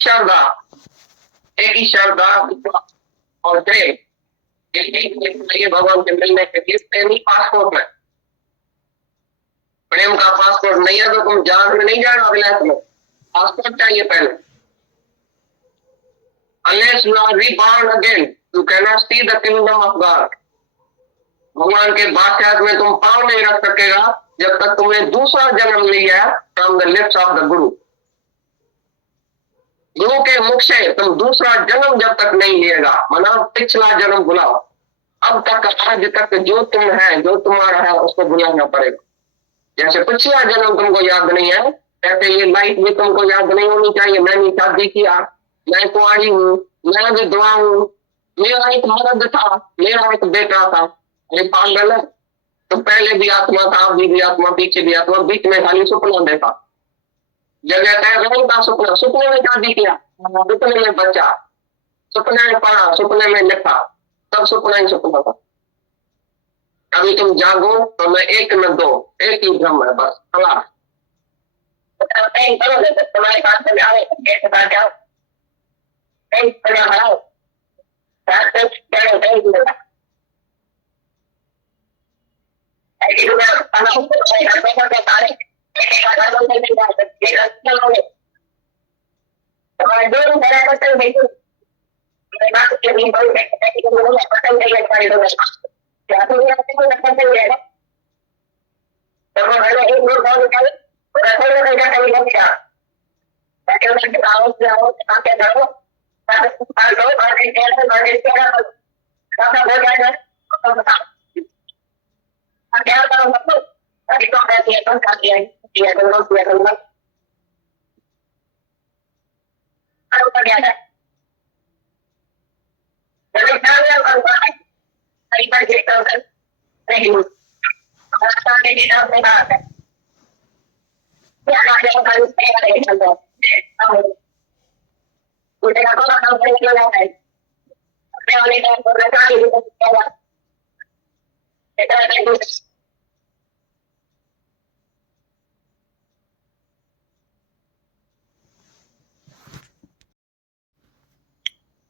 श्रद्धा, एक ही श्रद्धा और प्रेम, ये भगवान के मिलने के लिए प्रेम ही पासपोर्ट है। प्रेम का पासपोर्ट नहीं है तो तुम जहाज में नहीं जाना, विलायत में पासपोर्ट चाहिए पहले। Unless you are reborn again, you cannot see the kingdom of God. भगवान के बादशाह में तुम पाँव नहीं रख सकेगा जब तक तुम्हें दूसरा जन्म लिया from the lips of the गुरु। गुरु के मुख से तुम दूसरा जन्म जब तक नहीं लिएगा, मतलब पिछला जन्म बुलाओ। अब तक आज तक जो तुम है, जो तुम्हारा है, उसको बुलाना पड़ेगा। जैसे पिछला जन्म तुमको याद नहीं है, ऐसे ये लाइफ भी तुमको याद नहीं होनी चाहिए। मैंने शादी किया, मैं कुआरी हूँ, मैं विधवा हूँ, मेरा एक मर्द था, मेरा एक बेटा था। ये पागल है। तो पहले भी आत्मा था, अभी भी आत्मा, पीछे भी आत्मा, बीच में खाली सुपना देखा। जगह तय रहने का सुपना, सुपने में शादी किया, सुपने में बच्चा, सुपने में पढ़ा, सुपने में लिखा, सब सुपना ही सुपना था। अभी तुम जागो तो मैं एक न दो, एक ही भ्रम है बस। खलास तुम्हारे पास में आए कैसे बात जाओ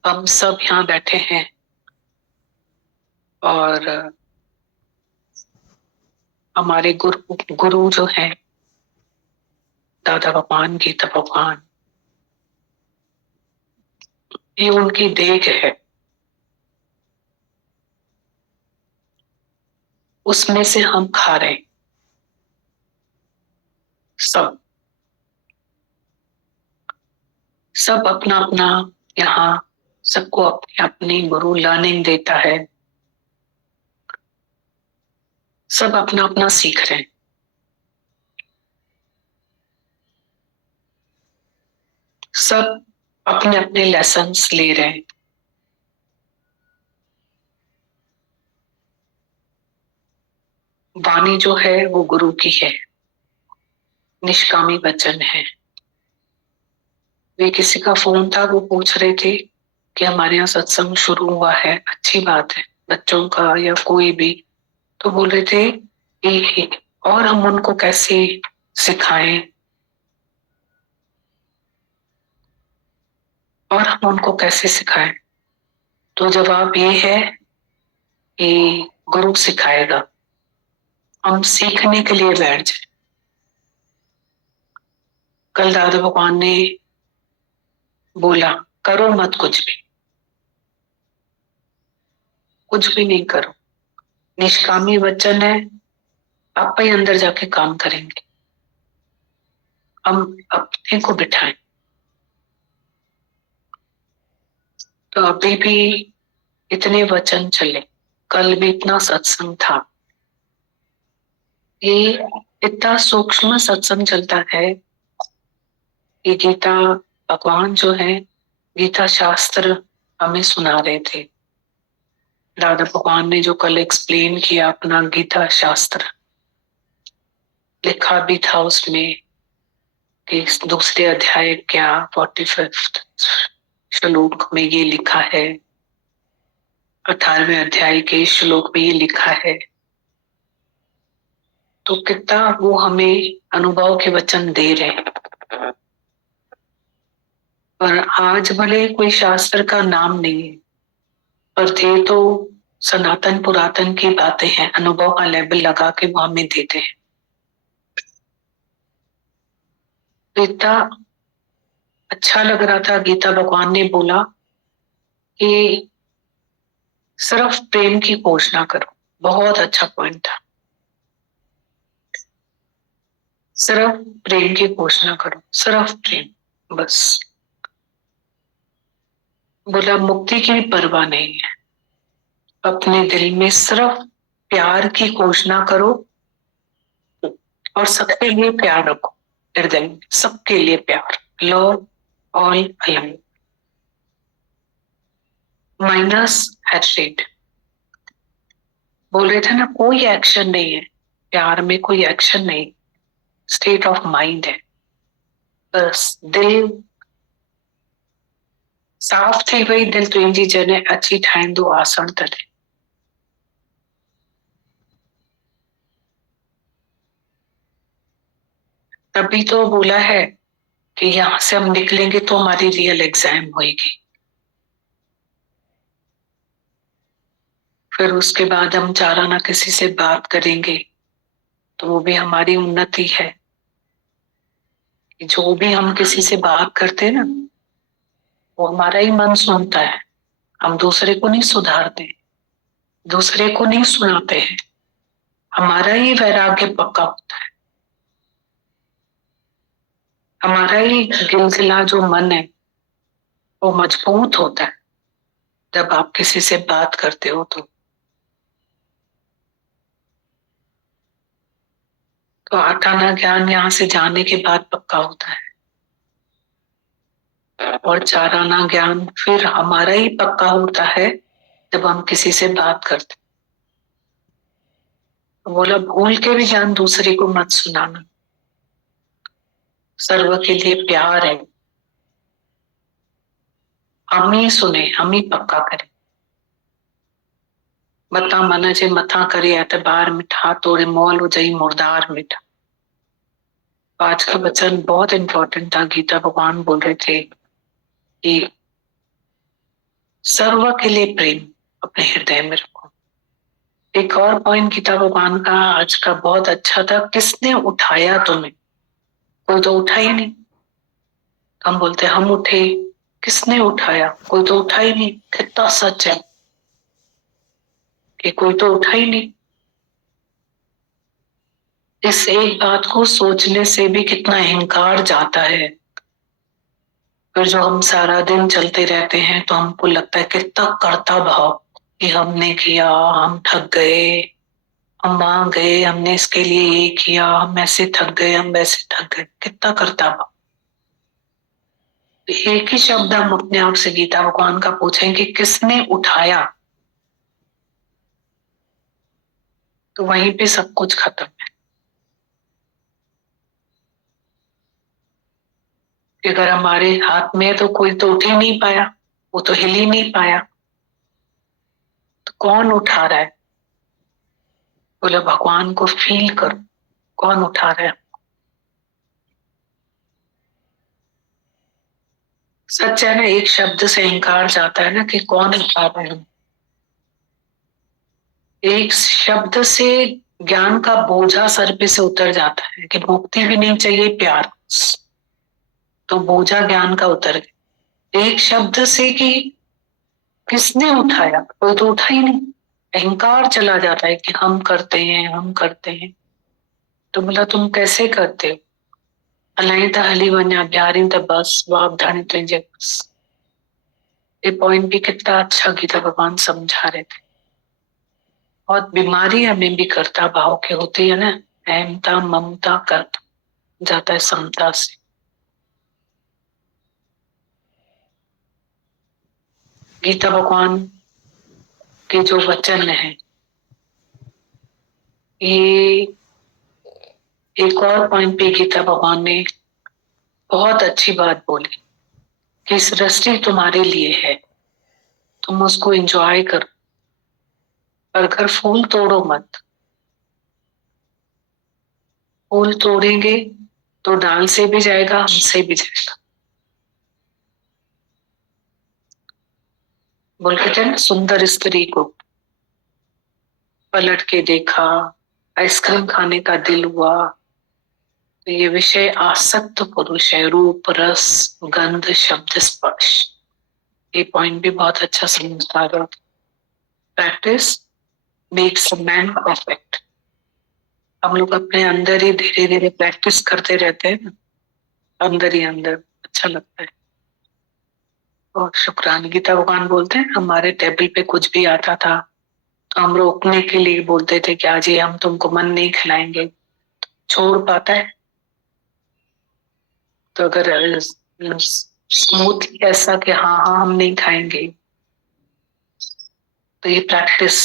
हम सब यहाँ बैठे हैं और हमारे गुरु जो हैं दादा भगवान, गीता भगवान, ये उनकी देख है। उसमें से हम खा रहे हैं सब अपना अपना, यहाँ सबको अपनी अपनी गुरु लर्निंग देता है। सब अपना अपना सीख रहे हैं। सब अपने अपने लेसन्स ले रहे हैं। वाणी जो है वो गुरु की है, निष्कामी वचन है। वे किसी का फोन था, वो पूछ रहे थे कि हमारे यहाँ सत्संग शुरू हुआ है, अच्छी बात है, बच्चों का या कोई भी। तो बोल रहे थे कि और हम उनको कैसे सिखाएं, और हम उनको कैसे सिखाएं। तो जवाब ये है कि गुरु सिखाएगा, हम सीखने के लिए बैठ जाए। कल दादा भगवान ने बोला करो मत कुछ भी नहीं करो, निष्कामी वचन है, आप ही अंदर जाके काम करेंगे। हम अपने को बिठाएं। तो अभी भी इतने वचन चले, कल भी इतना सत्संग था। ये इतना सूक्ष्म सत्संग चलता है कि गीता भगवान जो है, गीता शास्त्र हमें सुना रहे थे। दादा भगवान ने जो कल एक्सप्लेन किया अपना गीता शास्त्र, लिखा भी था उसमें कि दूसरे अध्याय क्या 45 श्लोक में ये लिखा है, 18वें अध्याय के श्लोक में ये लिखा है। तो कितना वो हमें अनुभव के वचन दे रहे हैं। पर आज भले कोई शास्त्र का नाम नहीं है, पर थे तो सनातन पुरातन की बातें हैं, अनुभव का लेबल लगा के वो हमें देते हैं। तो इतना अच्छा लग रहा था, गीता भगवान ने बोला कि सिर्फ प्रेम की घोषणा करो। बहुत अच्छा पॉइंट था, सिर्फ प्रेम की घोषणा करो, सिर्फ प्रेम बस। बोला मुक्ति की भी परवाह नहीं है, अपने दिल में सिर्फ प्यार की घोषणा करो और सबके लिए प्यार रखो हृदय में, सबके लिए प्यार, love all align, minus hatred. बोल रहे थे ना, कोई एक्शन नहीं है प्यार में, कोई एक्शन नहीं, स्टेट ऑफ माइंड है बस। दिल साफ थी वही दिल तुझी जने अच्छी ठाईंदो आसण तले। तभी तो बोला है कि यहां से हम निकलेंगे तो हमारी रियल एग्जाम होगी, फिर उसके बाद हम चारा ना किसी से बात करेंगे तो वो भी हमारी उन्नति है। जो भी हम किसी से बात करते हैं ना, वो हमारा ही मन सुनता है, हम दूसरे को नहीं सुधारते, दूसरे को नहीं सुनाते हैं, हमारा ही वैराग्य पक्का होता है, हमारा ही गिलगिला जो मन है वो मजबूत होता है जब आप किसी से बात करते हो। तो आठाना ज्ञान यहाँ से जाने के बाद पक्का होता है, और चाराना ज्ञान फिर हमारा ही पक्का होता है जब हम किसी से बात करते। तो बोला भूल के भी ज्ञान दूसरे को मत सुनाना, सर्व के लिए प्यार है, हम ही सुने, हम ही पक्का करें। मता मन जे मथा करे एतबार मिठा, तोड़े मौल हो जाई मुर्दार मिठा। आज का वचन बहुत इंपॉर्टेंट था। गीता भगवान बोल रहे थे कि सर्व के लिए प्रेम अपने हृदय में रखो। एक और पॉइंट गीता भगवान का आज का बहुत अच्छा था, किसने उठाया तुम्हें? कोई तो उठा ही नहीं। हम बोलते हम उठे, किसने उठाया? कोई तो उठा ही नहीं। कितना सच है कि कोई तो उठा ही नहीं। इस एक बात को सोचने से भी कितना अहंकार जाता है। फिर जो हम सारा दिन चलते रहते हैं तो हमको लगता है कितना कर्ता भाव कि हमने किया, हम ठग गए, हम वहां गए, हमने इसके लिए ये किया, हम ऐसे थक गए, हम वैसे थक गए, कितना करता भाव। एक ही शब्द हम अपने आप से गीता भगवान का पूछेंगे किसने उठाया, तो वहीं पे सब कुछ खत्म है। अगर हमारे हाथ में है तो कोई तो उठ ही नहीं पाया, वो तो हिल ही नहीं पाया, तो कौन उठा रहा है? बोले भगवान को फील करो, कौन उठा रहा है? सच है ना, एक शब्द से इनकार जाता है ना कि कौन उठा रहा है। एक शब्द से ज्ञान का बोझा सर पे से उतर जाता है कि मुक्ति भी नहीं चाहिए, प्यार, तो बोझा ज्ञान का उतर गया। एक शब्द से कि किसने उठाया, कोई तो उठा ही नहीं, अहंकार चला जाता है कि हम करते हैं, हम करते हैं। तो बोला तुम कैसे करते हो? अलाइन था हली वन्या प्यारी तो बस वाप धानी तुझे बस। ये पॉइंट भी कितना अच्छा गीता भगवान समझा रहे थे। और बीमारी हमें भी करता भाव के होती है ना, अहमता ममता कर जाता है समता से। गीता भगवान के जो वचन है, ये एक और पॉइंट पे गीता भगवान ने बहुत अच्छी बात बोली कि सृष्टि तुम्हारे लिए है, तुम उसको एंजॉय करो, पर अगर फूल तोड़ो मत। फूल तोड़ेंगे तो डाल से भी जाएगा, हमसे भी जाएगा। बोलते थे ना, सुंदर स्त्री को पलट के देखा, आइसक्रीम खाने का दिल हुआ। तो ये विषय आसक्त पुरुष है, रूप रस गंध शब्द स्पर्श। ये पॉइंट भी बहुत अच्छा समझता है। Practice makes a man perfect. हम लोग अपने अंदर ही धीरे धीरे प्रैक्टिस करते रहते हैं ना, अंदर ही अंदर अच्छा लगता है। और शुक्रान, गीता भगवान बोलते हैं हमारे टेबल पे कुछ भी आता था तो हम रोकने के लिए बोलते थे कि आज ये हम तुमको मन नहीं खिलाएंगे। छोड़ पाता है? तो अगर स्मूथली ऐसा कि हाँ हाँ हम नहीं खाएंगे, तो ये प्रैक्टिस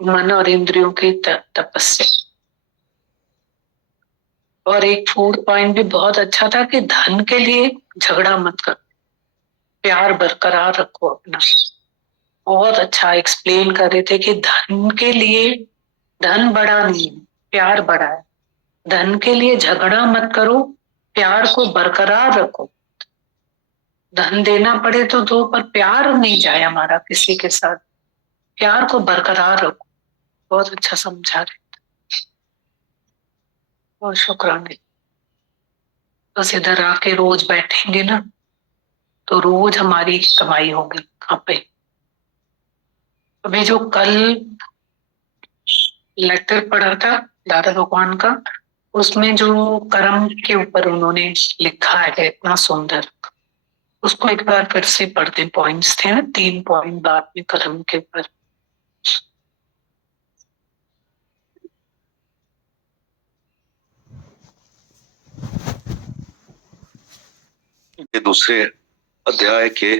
मन और इंद्रियों की तपस्या। और एक फोर्थ पॉइंट भी बहुत अच्छा था कि धन के लिए झगड़ा मत करो, प्यार बरकरार रखो अपना। बहुत अच्छा एक्सप्लेन कर रहे थे कि धन के लिए, धन बड़ा नहीं, प्यार बड़ा है। धन के लिए झगड़ा मत करो, प्यार को बरकरार रखो। धन देना पड़े तो दो, पर प्यार नहीं जाए हमारा किसी के साथ। प्यार को बरकरार रखो। बहुत अच्छा समझा रहे। बहुत शुक्राने। बस इधर आके रोज बैठेंगे ना तो रोज हमारी कमाई होगी यहाँ पे। अभी जो कल लेटर पढ़ा था दादा भगवान का, उसमें जो कर्म के ऊपर उन्होंने लिखा है इतना सुंदर, उसको एक बार फिर से पढ़ते। पॉइंट्स थे ना, 3 पॉइंट बाद में कर्म के ऊपर। ये दूसरे अध्याय के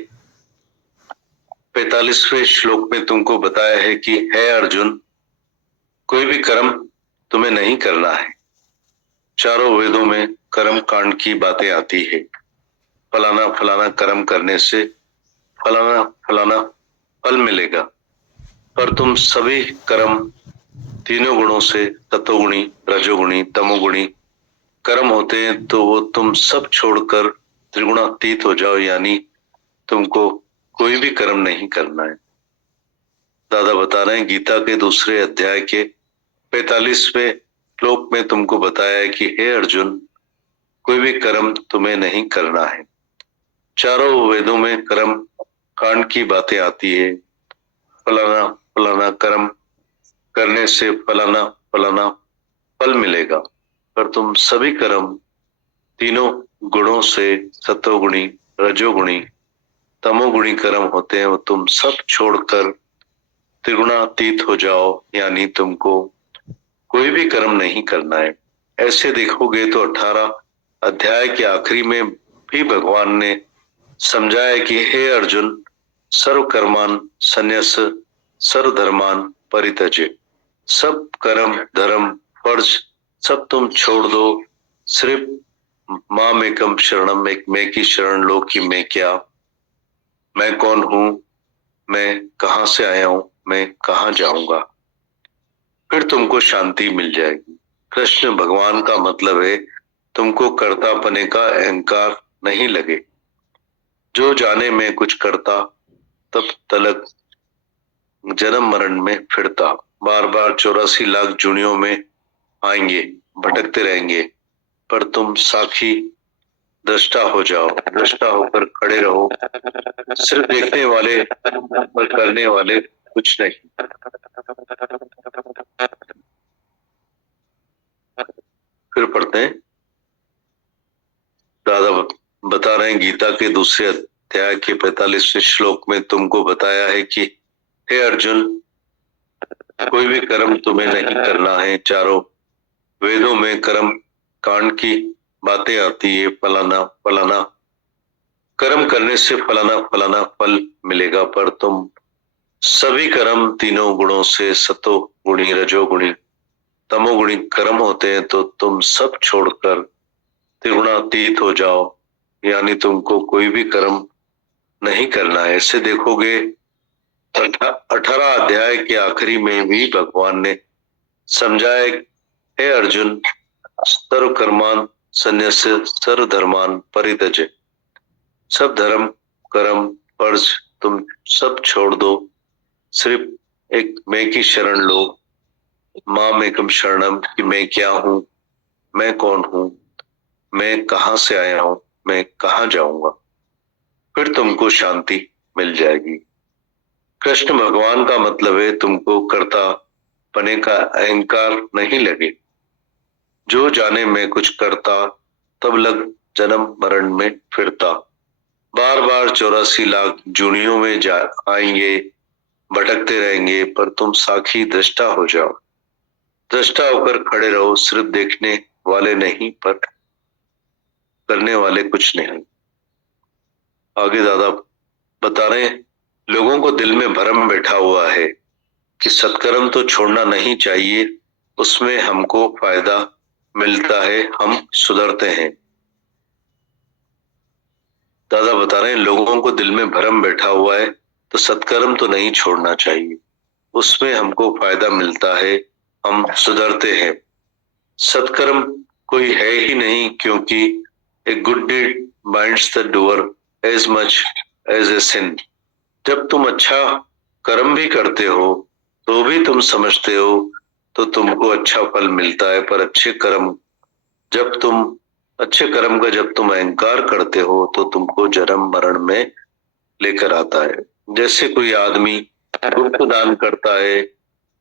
45वें श्लोक में तुमको बताया है कि हे अर्जुन, कोई भी कर्म तुम्हें नहीं करना है। चारों वेदों में कर्म कांड की बातें आती है। फलाना फलाना कर्म करने से फलाना फलाना फल मिलेगा, पर तुम सभी कर्म तीनों गुणों से, सतोगुणी रजोगुणी तमोगुणी कर्म होते हैं, तो वो तुम सब छोड़कर त्रिगुणातीत हो जाओ, यानी तुमको कोई भी कर्म नहीं करना है। दादा बता रहे हैं गीता के दूसरे अध्याय के 45वें श्लोक में तुमको बताया है कि हे अर्जुन, कोई भी कर्म तुम्हें नहीं करना है। चारों वेदों में कर्म कांड की बातें आती है। फलाना फलाना कर्म करने से फलाना फलाना फल मिलेगा, पर तुम सभी कर्म तीनों गुणों से, सतोगुणी रजोगुणी तमोगुणी कर्म होते हैं, वो तुम सब छोड़कर त्रिगुणातीत हो जाओ, यानी तुमको कोई भी कर्म नहीं करना है। ऐसे देखोगे तो 18 अध्याय के आखिरी में भी भगवान ने समझाया कि हे अर्जुन, सर्व कर्मान संन्यास सर्व धर्मान परित्यज्य। सब कर्म धर्म फर्ज सब तुम छोड़ दो, सिर्फ माम एकम शरणम, एक मैं की शरण लो कि मैं क्या, मैं कौन हूं, मैं कहां से आया हूं, मैं कहां जाऊंगा, फिर तुमको शांति मिल जाएगी। कृष्ण भगवान का मतलब है तुमको कर्तापने का अहंकार नहीं लगे। जो जाने में कुछ करता तब तलक जन्म मरण में फिरता, बार बार 84 लाख जुनियों में आएंगे, भटकते रहेंगे, पर तुम साक्षी दृष्टा हो जाओ, दृष्टा होकर खड़े रहो, सिर्फ देखने वाले और करने वाले कुछ नहीं। फिर पढ़ते हैं। दादा बता रहे हैं गीता के दूसरे अध्याय के 45वें श्लोक में तुमको बताया है कि हे अर्जुन, कोई भी कर्म तुम्हें नहीं करना है। चारों वेदों में कर्म कांड की बातें आती है। फलाना फलाना कर्म करने से फलाना फलाना फल मिलेगा, पर तुम सभी कर्म तीनों गुणों से, सतो गुणी रजोगुणी तमोगुणी कर्म होते हैं, तो तुम सब छोड़कर त्रिगुणातीत हो जाओ, यानी तुमको कोई भी कर्म नहीं करना है। ऐसे देखोगे 18 अध्याय के आखिरी में भी भगवान ने समझाया, हे अर्जुन, सर्व कर्मान संन्यास सर्व धर्मान परित्यज्य। सब धर्म कर्म फर्ज तुम सब छोड़ दो, सिर्फ एक मैं की शरण लो। माम एकम शरणम, कि मैं क्या हूँ, मैं कौन हूँ, मैं कहाँ से आया हूँ, मैं कहाँ जाऊंगा, फिर तुमको शांति मिल जाएगी। कृष्ण भगवान का मतलब है तुमको कर्ता पने का अहंकार नहीं लगे। जो जाने मैं कुछ करता, तब लग जन्म मरण में फिरता। बार बार 84 लाख जूनियों में जा आएंगे, भटकते रहेंगे, पर तुम साक्षी दृष्टा हो जाओ। दृष्टा होकर खड़े रहो, सिर्फ देखने वाले नहीं, पर करने वाले कुछ नहीं। आगे दादा बता रहे हैं, लोगों को दिल में भ्रम बैठा हुआ है कि सत्कर्म तो छोड़ना नहीं चाहिए, उसमें हमको फायदा मिलता है, हम सुधरते हैं। दादा बता रहे हैं, लोगों को दिल में भ्रम बैठा हुआ है तो सत्कर्म तो नहीं छोड़ना चाहिए, उसमें हमको फायदा मिलता है, हम सुधरते हैं। सत्कर्म कोई है ही नहीं, क्योंकि a good deed binds the doer as much as a sin. जब तुम अच्छा कर्म भी करते हो तो भी तुम समझते हो तो तुमको अच्छा फल मिलता है, पर अच्छे कर्म का जब तुम अहंकार करते हो तो तुमको जन्म मरण में लेकर आता है। जैसे कोई आदमी गुप्त दान करता है,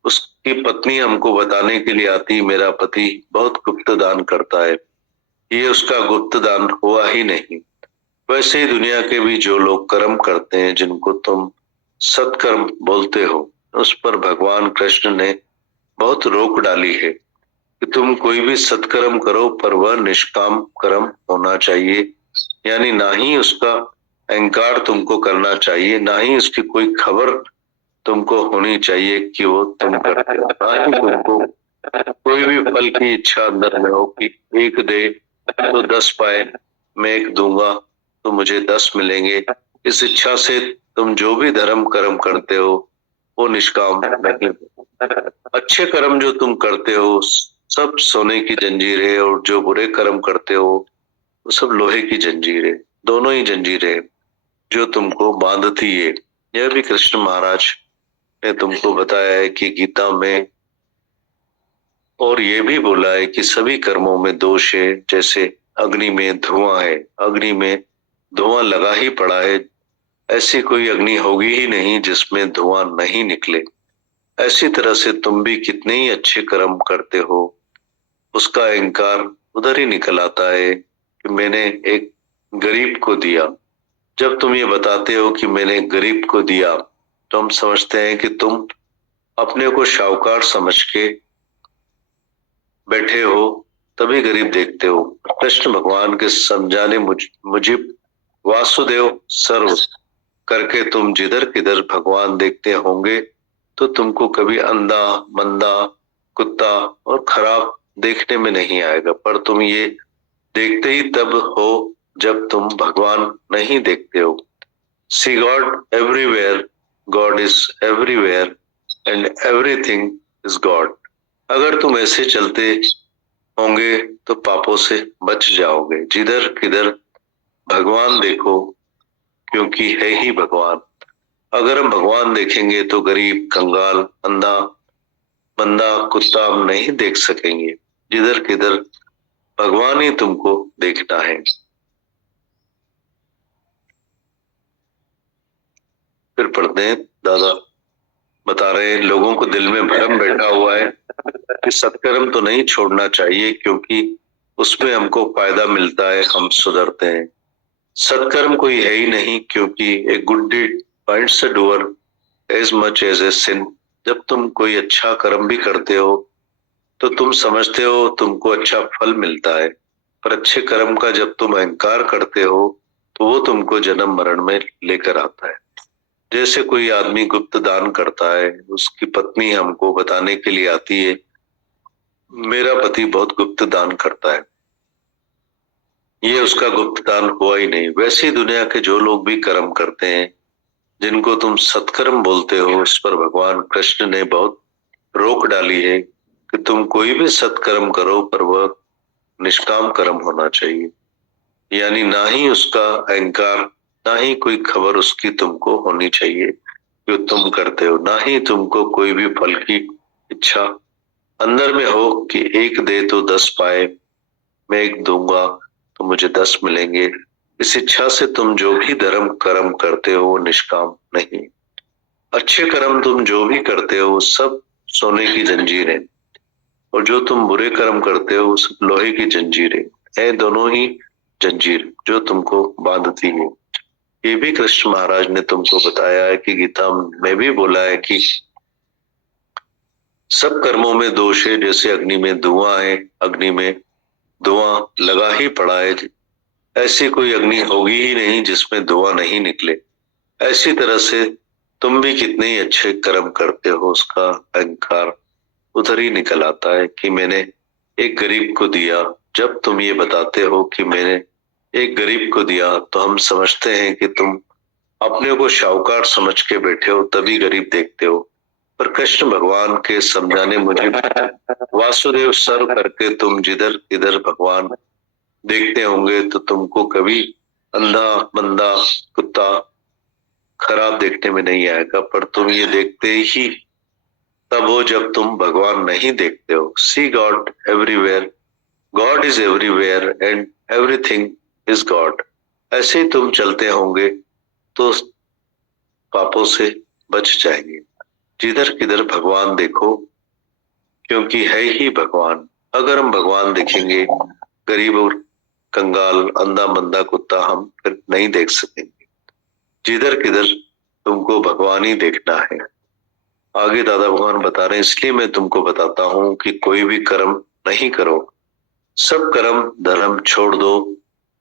उसकी पत्नी हमको बताने के लिए आती, मेरा पति बहुत गुप्त दान करता है, ये उसका गुप्त दान हुआ ही नहीं। वैसे ही दुनिया के भी जो लोग कर्म करते हैं, जिनको तुम सत्कर्म बोलते हो, उस पर भगवान कृष्ण ने बहुत रोक डाली है कि तुम कोई भी सत्कर्म करो, पर वह निष्काम कर्म होना चाहिए। यानी ना ही उसका अहंकार तुमको करना चाहिए, ना ही उसकी कोई खबर तुमको होनी चाहिए कि वो तुम करते हो, ना ही तुमको कोई भी फल की इच्छा अंदर में हो कि एक दे तो 10 पाए, मैं एक दूंगा तो मुझे 10 मिलेंगे। इस इच्छा से तुम जो भी धर्म कर्म करते हो वो निष्काम नहीं। अच्छे कर्म जो तुम करते हो सब सोने की जंजीर है, और जो बुरे कर्म करते हो वो सब लोहे की जंजीर है। दोनों ही जंजीरें जो तुमको बांधती है। यह भी कृष्ण महाराज ने तुमको बताया है कि गीता में, और ये भी बोला है कि सभी कर्मों में दोष है। जैसे अग्नि में धुआं है, अग्नि में धुआं लगा ही पड़ा है, ऐसी कोई अग्नि होगी ही नहीं जिसमें धुआं नहीं निकले। ऐसी तरह से तुम भी कितने ही अच्छे कर्म करते हो, उसका अहंकार उधर ही निकल आता है कि मैंने एक गरीब को दिया। जब तुम ये बताते हो कि मैंने गरीब को दिया, तो हम समझते हैं कि तुम अपने को शाहूकार समझ के बैठे हो, तभी गरीब देखते हो। कृष्ण भगवान के समझाने मुझे वासुदेव सर्व करके तुम जिधर किधर भगवान देखते होंगे तो तुमको कभी अंधा, मंदा, कुत्ता और खराब देखने में नहीं आएगा, पर तुम ये देखते ही तब हो जब तुम भगवान नहीं देखते हो। See God everywhere, God is everywhere and everything is God. अगर तुम ऐसे चलते होंगे तो पापों से बच जाओगे। जिधर किधर भगवान देखो, क्योंकि है ही भगवान। अगर हम भगवान देखेंगे तो गरीब, कंगाल, अंधा, बंदा, कुत्ता हम नहीं देख सकेंगे। जिधर किधर भगवान ही तुमको देखना है। फिर पढ़ते हैं, दादा बता रहे हैं, लोगों को दिल में भ्रम बैठा हुआ है कि सत्कर्म तो नहीं छोड़ना चाहिए, क्योंकि उसमें हमको फायदा मिलता है, हम सुधरते हैं। सत्कर्म कोई है ही नहीं, क्योंकि a good deed binds the doer as much as a sin. जब तुम कोई अच्छा कर्म भी करते हो तो तुम समझते हो तुमको अच्छा फल मिलता है, पर अच्छे कर्म का जब तुम अहंकार करते हो तो वो तुमको जन्म मरण में लेकर आता है। जैसे कोई आदमी गुप्त दान करता है, उसकी पत्नी हमको बताने के लिए आती है, मेरा पति बहुत गुप्त दान करता है, ये उसका गुप्त दान हुआ ही नहीं। वैसे ही दुनिया के जो लोग भी कर्म करते हैं, जिनको तुम सत्कर्म बोलते हो, उस पर भगवान कृष्ण ने बहुत रोक डाली है कि तुम कोई भी सत्कर्म करो, पर वह निष्काम कर्म होना चाहिए। यानी ना ही उसका अहंकार ना ही कोई खबर उसकी तुमको होनी चाहिए जो तुम करते हो, ना ही तुमको कोई भी फल की इच्छा अंदर में हो कि एक दे तो 10 पाए, मैं एक दूंगा तो मुझे 10 मिलेंगे। इस इच्छा से तुम जो भी धर्म कर्म करते हो वो निष्काम नहीं। अच्छे कर्म तुम जो भी करते हो वो सब सोने की जंजीर है, और जो तुम बुरे कर्म करते हो वो सब लोहे की जंजीरें है, दोनों ही जंजीर जो तुमको बांधती है। ये भी कृष्ण महाराज ने तुमको बताया है कि गीता में भी बोला है कि सब कर्मों में दोष है, जैसे अग्नि में धुआं है, अग्नि में धुआं लगा ही पड़ा है, ऐसी कोई अग्नि होगी ही नहीं जिसमें धुआं नहीं निकले। ऐसी तरह से तुम भी कितने ही अच्छे कर्म करते हो, उसका अहंकार उधर ही निकल आता है कि मैंने एक गरीब को दिया। जब तुम ये बताते हो कि मैंने एक गरीब को दिया तो हम समझते हैं कि तुम अपने को शाहूकार समझ के बैठे हो, तभी गरीब देखते हो। पर कृष्ण भगवान के समझाने मुझे वासुदेव सर्व करके तुम जिधर इधर भगवान देखते होंगे तो तुमको कभी अंधा बंदा कुत्ता खराब देखने में नहीं आएगा, पर तुम ये देखते ही तब हो जब तुम भगवान नहीं देखते हो। See God everywhere, God is everywhere and everything is God. ऐसे ही तुम चलते होंगे तो पापों से बच जाएंगे। जिधर किधर भगवान देखो, क्योंकि है ही भगवान। अगर हम भगवान देखेंगे, गरीब और कंगाल अंधा मंदा कुत्ता हम फिर नहीं देख सकेंगे। जिधर किधर तुमको भगवान ही देखना है। आगे दादा भगवान बता रहे हैं, इसलिए मैं तुमको बताता हूं कि कोई भी कर्म नहीं करो, सब कर्म धर्म छोड़ दो।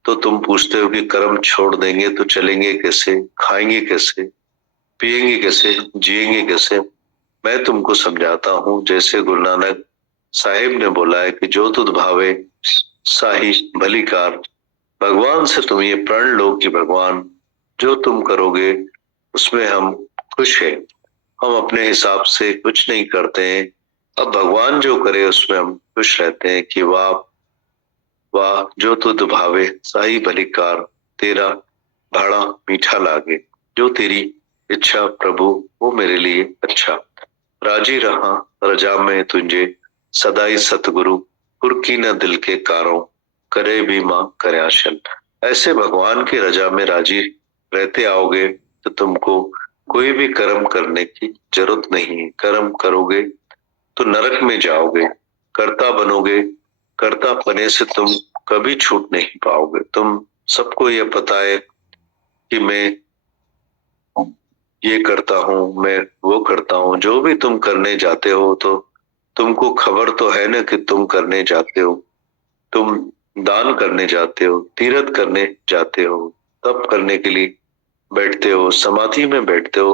तो तुम पूछते हो कि कर्म छोड़ देंगे तो चलेंगे कैसे, खाएंगे कैसे, पिएंगे कैसे, जिएंगे कैसे। मैं तुमको समझाता हूं, जैसे गुरु नानक साहिब ने बोला है कि जो तुध भावे साही भलीकार। भगवान से तुम ये प्रण लो कि भगवान जो तुम करोगे उसमें हम खुश हैं। हम अपने हिसाब से कुछ नहीं करते हैं, अब भगवान जो करे उसमें हम खुश रहते हैं कि वाह वाह जो तुध भावे साही भलीकार, तेरा भाड़ा मीठा लागे। जो तेरी इच्छा प्रभु वो मेरे लिए अच्छा। राजी रहा रजा में तुझे सदाई सतगुरु, पुरकी न दिल के कारों करे भी मां करे आशल। ऐसे भगवान की रजा में राजी रहते आओगे तो तुमको कोई भी कर्म करने की जरूरत नहीं है। कर्म करोगे तो नरक में जाओगे, कर्ता बनोगे, कर्ता बने से तुम कभी छूट नहीं पाओगे। तुम सबको ये पता है कि मैं ये करता हूँ, मैं वो करता हूँ। जो भी तुम करने जाते हो तो तुमको खबर तो है ना कि तुम करने जाते हो। तुम दान करने जाते हो, तीर्थ करने जाते हो, तप करने के लिए बैठते हो, समाधि में बैठते हो,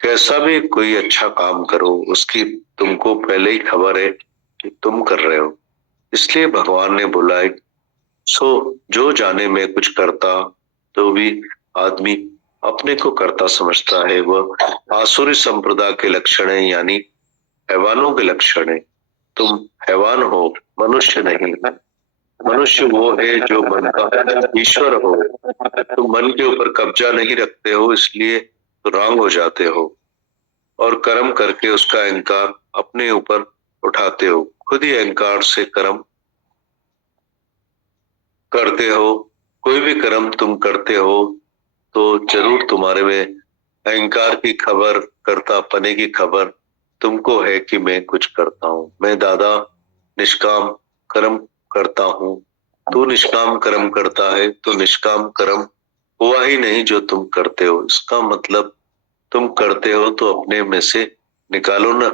कैसा भी कोई अच्छा काम करो उसकी तुमको पहले ही खबर है कि तुम कर रहे हो। इसलिए भगवान ने बोला है, सो जो जाने में कुछ करता तो भी आदमी अपने को करता समझता है, वह आसुरी संप्रदाय के लक्षण है, यानी हैवानों के लक्षण है। तुम हैवान हो, मनुष्य नहीं। मनुष्य वो है जो मन का ईश्वर हो। तुम मन के ऊपर कब्जा नहीं रखते हो, इसलिए तो रांग हो जाते हो और कर्म करके उसका अहंकार अपने ऊपर उठाते हो। खुद ही अहंकार से कर्म करते हो। कोई भी कर्म तुम करते हो तो जरूर तुम्हारे में अहंकार की खबर, कर्तापने की खबर तुमको है कि मैं कुछ करता हूँ। मैं दादा निष्काम कर्म करता हूँ। तू निष्काम कर्म करता है तो निष्काम कर्म हुआ ही नहीं जो तुम करते हो। इसका मतलब तुम करते हो तो अपने में से निकालो ना।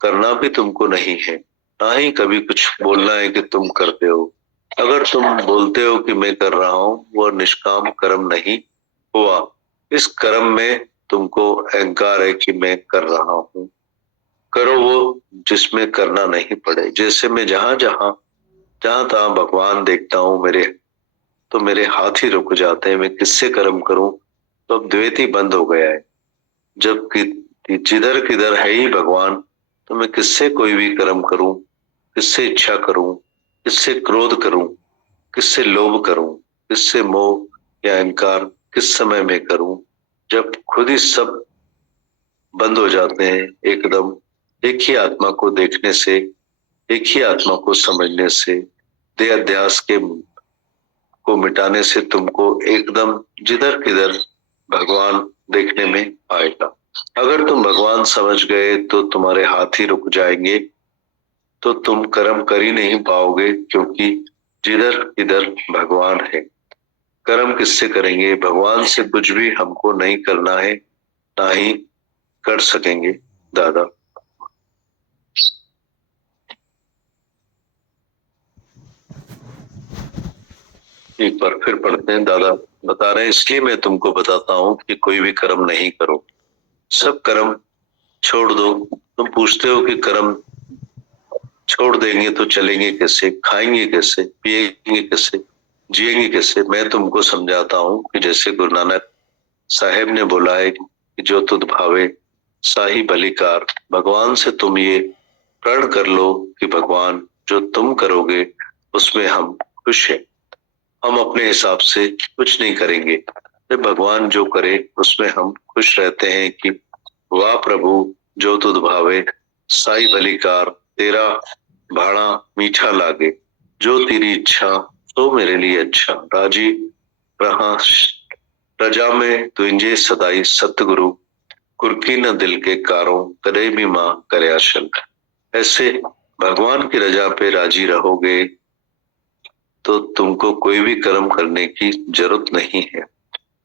करना भी तुमको नहीं है, ना ही कभी कुछ बोलना है कि तुम करते हो। अगर तुम बोलते हो कि मैं कर रहा हूँ, वो निष्काम कर्म नहीं हुआ। इस कर्म में तुमको अहंकार है कि मैं कर रहा हूँ। करो वो जिसमें करना नहीं पड़े। जैसे मैं जहां तहां भगवान देखता हूँ, मेरे हाथ ही रुक जाते हैं। मैं किससे कर्म करूं? तो अब द्वैत ही बंद हो गया है। जबकि जिधर किधर है ही भगवान, तो मैं किससे कोई भी कर्म करूं, किससे इच्छा करूं, किससे क्रोध करूं, किससे लोभ करूं, किससे मोह या अहंकार किस समय में करूं, जब खुद ही सब बंद हो जाते हैं एकदम। एक ही आत्मा को देखने से, एक ही आत्मा को समझने से, देह अध्यास के को मिटाने से तुमको एकदम जिधर किधर भगवान देखने में आएगा। अगर तुम भगवान समझ गए तो तुम्हारे हाथ ही रुक जाएंगे, तो तुम कर्म कर ही नहीं पाओगे, क्योंकि जिधर इधर भगवान है। कर्म किससे करेंगे? भगवान से कुछ भी हमको नहीं करना है, ना ही कर सकेंगे दादा। एक बार फिर पढ़ते हैं। दादा बता रहे हैं, इसलिए मैं तुमको बताता हूँ कि कोई भी कर्म नहीं करो, सब कर्म छोड़ दो। तुम पूछते हो कि कर्म छोड़ देंगे तो चलेंगे कैसे, खाएंगे कैसे, पिएंगे कैसे, जिएंगे कैसे? मैं तुमको समझाता हूँ कि जैसे गुरु नानक साहेब ने बोला है कि जो तुद भावे साही बलिकार। भगवान से तुम ये प्रण कर लो कि भगवान जो तुम करोगे उसमें हम खुश हैं, हम अपने हिसाब से कुछ नहीं करेंगे। तो भगवान जो करे उसमें हम खुश रहते हैं कि वाह प्रभु जो तुद भावे साई बलिकार, तेरा भाड़ा मीठा लागे, जो तेरी इच्छा तो मेरे लिए अच्छा। राजी रहा प्रजा में तुझे सदाई सतगुरु, कुर्की न दिल के कारों कदे भी मां करे आशल। ऐसे भगवान की रजा पे राजी रहोगे तो तुमको कोई भी कर्म करने की जरूरत नहीं है।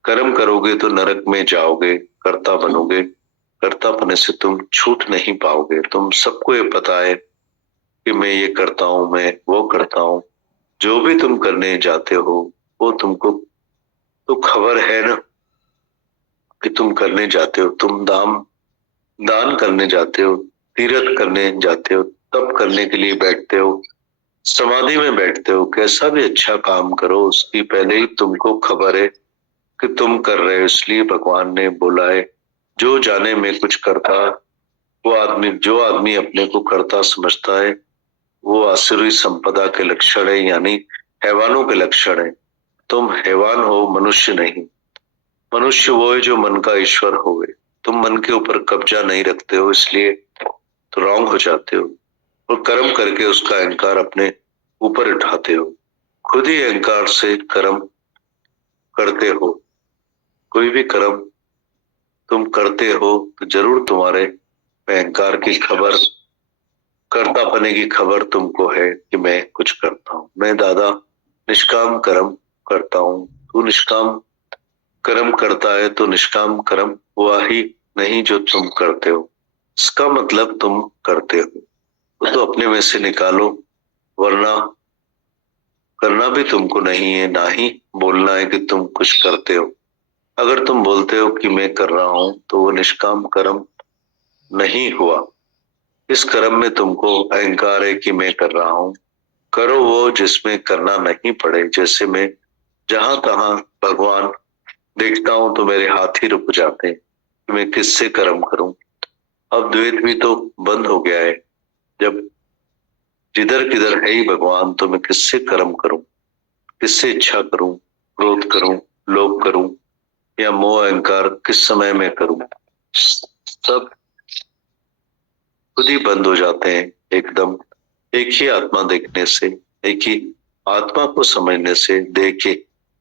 कर्म करोगे तो नरक में जाओगे, कर्ता बनोगे, कर्ता बनने से तुम छूट नहीं पाओगे। तुम सबको ये पता है कि मैं ये करता हूं, मैं वो करता हूं। जो भी तुम करने जाते हो वो तुमको तो खबर है ना कि तुम करने जाते हो। तुम दान करने जाते हो, तीर्थ करने जाते हो, तप करने के लिए बैठते हो, समाधि में बैठते हो, कैसा भी अच्छा काम करो उसकी पहले ही तुमको खबर है कि तुम कर रहे हो। इसलिए भगवान ने बोला है, जो जाने में कुछ करता वो आदमी, जो आदमी अपने को करता समझता है वो आसुरी संपदा के लक्षण है, यानी हैवानों के लक्षण है। तुम हैवान हो, मनुष्य नहीं। मनुष्य वो है जो मन का ईश्वर होवे। तुम मन के ऊपर कब्जा नहीं रखते हो, इसलिए तो रॉन्ग हो जाते हो और कर्म करके उसका अहंकार अपने ऊपर उठाते हो। खुद ही अहंकार से कर्म करते हो। कोई भी कर्म तुम करते हो तो जरूर तुम्हारे अहंकार की खबर, कर्तापने की खबर तुमको है कि मैं कुछ करता हूँ। मैं दादा निष्काम कर्म करता हूँ। तू निष्काम कर्म करता है तो निष्काम कर्म हुआ ही नहीं जो तुम करते हो। इसका मतलब तुम करते हो तो अपने में से निकालो, वरना करना भी तुमको नहीं है, ना ही बोलना है कि तुम कुछ करते हो। अगर तुम बोलते हो कि मैं कर रहा हूं तो वो निष्काम कर्म नहीं हुआ। इस कर्म में तुमको अहंकार है कि मैं कर रहा हूं। करो वो जिसमें करना नहीं पड़े। जैसे मैं जहां तहां भगवान देखता हूं तो मेरे हाथ ही रुक जाते हैं कि मैं किससे कर्म करूं। अब द्वैत भी तो बंद हो गया है। जब जिधर किधर है ही भगवान तो मैं किससे कर्म करूं, किससे इच्छा करूं, क्रोध करूं, लोभ करूं या मोह अहंकार किस समय में करूं। सब खुद ही बंद हो जाते हैं एकदम। एक ही आत्मा देखने से, एक ही आत्मा को समझने से, देह के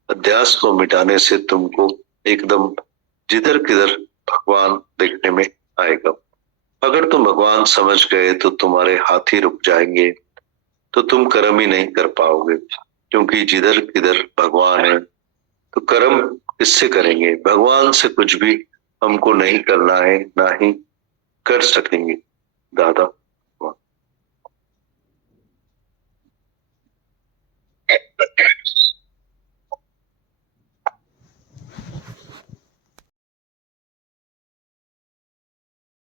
अध्यास को मिटाने से तुमको एकदम जिधर किधर भगवान देखने में आएगा। अगर तुम भगवान समझ गए तो तुम्हारे हाथ ही रुक जाएंगे, तो तुम कर्म ही नहीं कर पाओगे, क्योंकि जिधर किधर भगवान है तो कर्म किससे करेंगे? भगवान से कुछ भी हमको नहीं करना है, ना ही कर सकेंगे दादा।